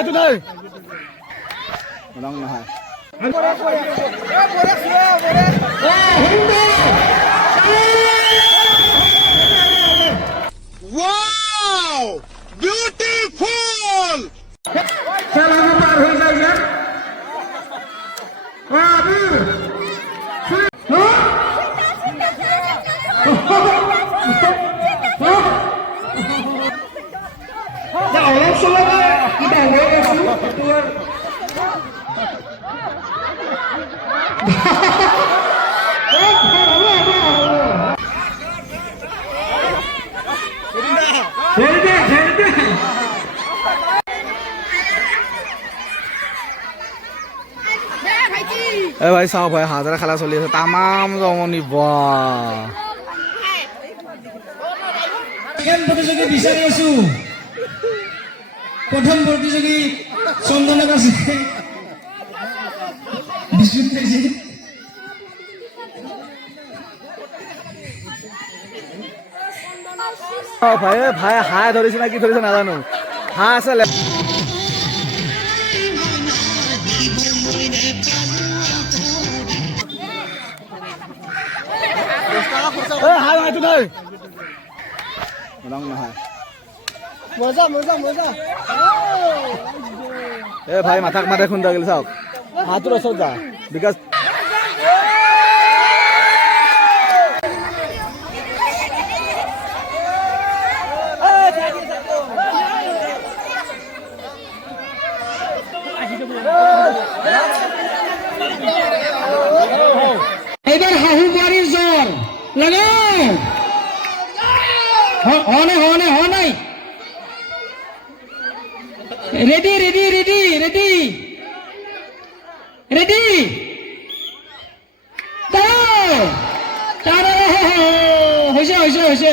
এইটো নাই ৰং নহয় Wow! Beautiful! খেলানো পার হয়ে যায় যে অলপ চলপ কিবা হৈ এই ভাই চাওক ভাই হাজারে খেলা চলি আছে তামাম জমনি বাহ সেকেন্ড প্ৰতিযোগী বিচাৰি আছো প্ৰথম প্ৰতিযোগী চন্দনক আছে ভাই ভাই হাঁহ ধৰিছে না কি ধৰিছে নাজানো হাঁহ আছে এইটো নাই ৰং নহয় মজা মজা মজা এ ভাই মাথাক মাথাক খুন্দা গেল চাওক হাতৰ ওচৰত যা বিকাশ এবার হাহু বাড়ির জ্বর লাগাও নাই ready ready ready ready ready হয়েছে হয়েছে হয়েছে